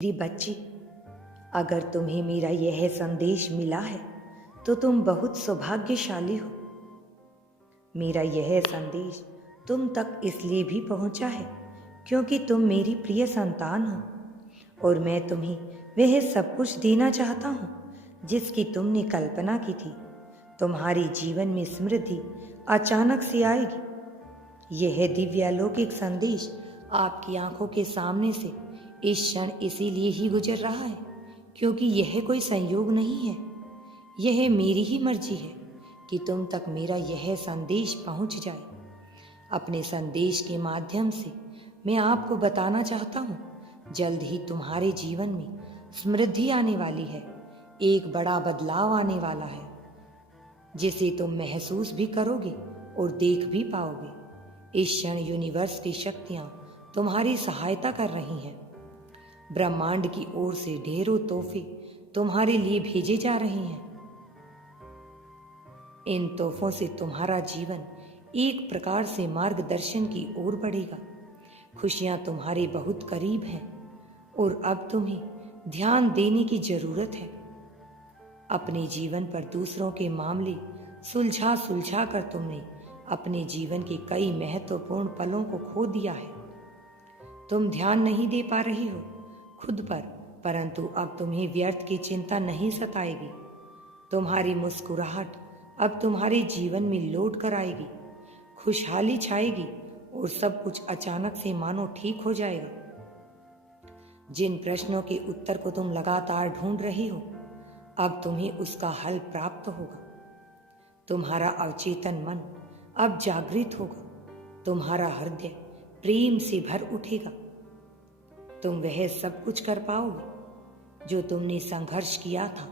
मेरी बच्ची, अगर तुम्हें मेरा यह संदेश मिला है तो तुम बहुत सौभाग्यशाली हो। मेरा यह संदेश तुम तक इसलिए भी पहुंचा है क्योंकि तुम मेरी प्रिय संतान हो और मैं तुम्हें वह सब कुछ देना चाहता हूँ जिसकी तुमने कल्पना की थी। तुम्हारे जीवन में समृद्धि अचानक से आएगी। यह दिव्य अलौकिक संदेश आपकी आंखों के सामने से इस क्षण इसीलिए ही गुजर रहा है क्योंकि यह कोई संयोग नहीं है। यह मेरी ही मर्जी है कि तुम तक मेरा यह संदेश पहुंच जाए। अपने संदेश के माध्यम से मैं आपको बताना चाहता हूँ, जल्द ही तुम्हारे जीवन में समृद्धि आने वाली है। एक बड़ा बदलाव आने वाला है जिसे तुम महसूस भी करोगे और देख भी पाओगे। इस क्षण यूनिवर्स की शक्तियाँ तुम्हारी सहायता कर रही हैं। ब्रह्मांड की ओर से ढेरों तोहफे तुम्हारे लिए भेजे जा रहे हैं। इन तोहफों से तुम्हारा जीवन एक प्रकार से मार्गदर्शन की ओर बढ़ेगा। खुशियां तुम्हारे बहुत करीब हैं और अब तुम्हें ध्यान देने की जरूरत है। अपने जीवन पर दूसरों के मामले सुलझा सुलझा कर तुमने अपने जीवन के कई महत्वपूर्ण पलों को खो दिया है। तुम ध्यान नहीं दे पा रही हो खुद पर, परंतु अब तुम्हें व्यर्थ की चिंता नहीं सताएगी। तुम्हारी मुस्कुराहट अब तुम्हारे जीवन में लौट कर आएगी। खुशहाली छाएगी और सब कुछ अचानक से मानो ठीक हो जाएगा। जिन प्रश्नों के उत्तर को तुम लगातार ढूंढ रही हो, अब तुम्हें उसका हल प्राप्त होगा। तुम्हारा अवचेतन मन अब जागृत होगा। तुम्हारा हृदय प्रेम से भर उठेगा। तुम वह सब कुछ कर पाओगे जो तुमने संघर्ष किया था।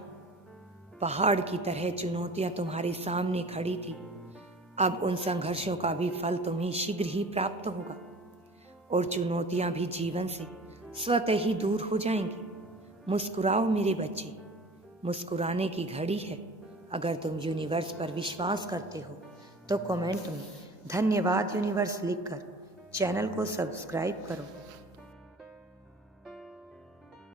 पहाड़ की तरह चुनौतियां तुम्हारे सामने खड़ी थी। अब उन संघर्षों का भी फल तुम्हें शीघ्र ही प्राप्त होगा और चुनौतियां भी जीवन से स्वतः ही दूर हो जाएंगी। मुस्कुराओ मेरे बच्चे, मुस्कुराने की घड़ी है। अगर तुम यूनिवर्स पर विश्वास करते हो तो कमेंट में धन्यवाद यूनिवर्स लिखकर चैनल को सब्सक्राइब करो।